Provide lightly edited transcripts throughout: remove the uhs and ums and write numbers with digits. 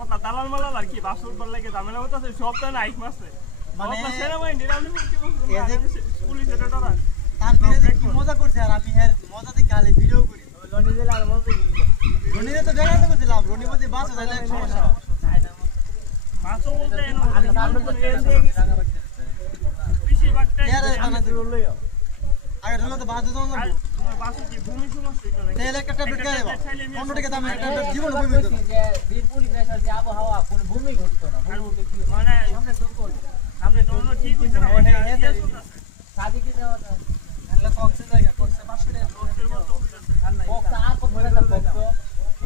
কথা দালাল মালাল আর কি বাসুর বল লাগে ঝামেলা হইতাছে সব তো নাইক মাসে মানে সেনাবাহিনী রাউন্ডে কি বলছো পুলিশ এটা ডরা তানভীরে কি মজা করছে আর আমি এর মজা দেখে খালি ভিডিও করি রনি দিলে আর মজা রনিরে তো দেখাতে করছিলাম রনি মধ্যে বাস হইলে এক সমস্যা বাসু বলতে এনো বেশি বাকটা আগে ধরলে তো বাস দিত না তোমার বাসু কি ভূমি সমস্যা তো তেল একটা ট্যাবলেট খাই দেবা 15 টাকা দামের একটা ট্যাবলেট জীবন ভূমি হইতো যে বীরপুরি প্রেসার যে আবহাওয়া কোন ভূমি উঠতো না ভূমি উঠে কি মানে সামনে তো ঠিক হইছে না মানে সাদি কি দেওয়া না আল্লাহ কক্সে জায়গা কক্সে 500 টাকা লোকের মতো আর কত টাকা বক্স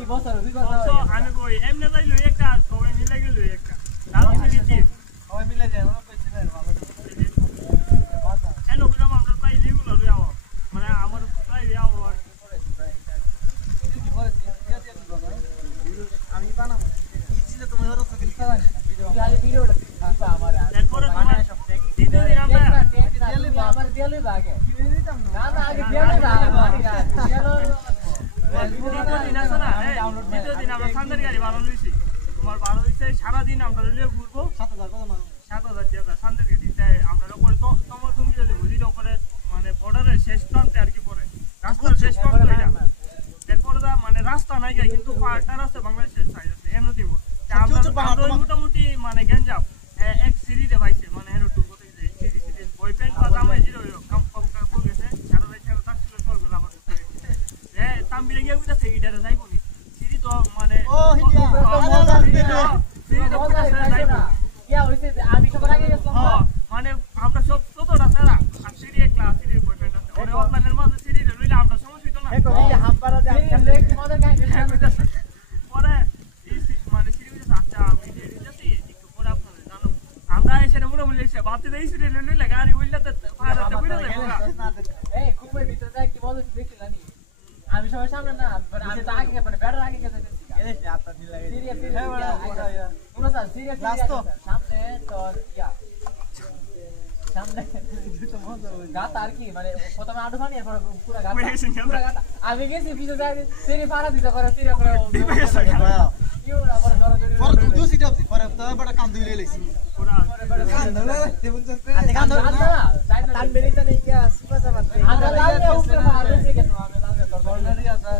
এই বছর দুই বছর তো আমি কই এমনে যাইলো একটা সবাই মিলে গেল একটা দাদা দিদি সবাই মিলে যায় আমরা কইছি না ভালো এনো গুলো আমরা প্রায় রেগুলার যাও মানে আমার প্রায় যাও আমি বানাবো ইচ্ছা তোমার হলো তো লিখা যায় না খালি ভিডিওটা আসা আমার এরপরে তোমার দ্বিতীয় দিন আমরা আমার দেলই ভাগে কি বলে দিতাম না না আগে দেলই ভাগে দ্বিতীয় দিন আছে না দ্বিতীয় দিন আমরা সান্দার গাড়ি ভাড়া লইছি তোমার ভাড়া হইছে সারা দিন আমরা রেলে ঘুরবো 7000 কত মানুষ 7000 টাকা সান্দার গাড়ি তাই আমরা উপরে তো তোমার তুমি যদি বুঝি উপরে মানে বর্ডারের শেষ প্রান্তে আর কি পড়ে রাস্তার শেষ প্রান্ত এটা এরপরে মানে রাস্তা নাই যায় কিন্তু পাহাড়টার আছে বাংলাদেশের সাইড আছে এনো দিব আমরা মোটামুটি মানে গেঞ্জাম এক সিরিজে পাইছে মানে এনো টু কোথায় যায় সিরিজ বয়ফ্রেন্ড বা জামাই জিরো কাম কম গেছে সারা রাত সারা তার ছিল সব গুলো আমাদের তাম্বিরে গিয়ে বুঝাছে এইটারে যাইবো নি সিরি তো মানে ও হিডিয়া সিরি তো যাইবো কি হইছে আমি সবার আগে গেছিলাম মানে আমরা সব কতটা সারা আর সিরি একলা সিরি বয়ফ্রেন্ড আছে ওরে অনলাইনের মাঝে সিরি লইলে আমরা সমস্যা হইতো না এই হাম্পারা যে আমি মজার কাহিনী পরে এই মানে সিরি বুঝাছে আচ্ছা আমি দিতেছি একটু পরে আপনাদের জানো আমরা এসে মনে মনে এসে বাতে দেই সিরি লইলে গাড়ি উইলাতে পাহাড়ে বুঝা যায় এই কুমের ভিতরে যায় কি বলছিস দেখছিলাম আমি সবার সামনে না আমি তো আগে মানে বেড়ার আগে গেছে এই যে আপনি দিলা সিরিয়াস হ্যাঁ স্যার সিরিয়াস সামনে তো ইয়া সামনে গাতা আর কি মানে প্রথমে আডু পানি এরপর পুরো গাতা আমি গেছি পিছে যাই সিরি পাড়া দিতে করে সিরি করে ইউ না করে ধরে পরে দুটো সিট আছে পরে তো বড় কাম দিলে লইছি পুরা কান ধরে তেমন চলতে কান ধরে না তান বেরিতে নেই কি সুপার সামাত আমরা লাল উপরে মার দিছি আমি লাল তোর অলরেডি আছে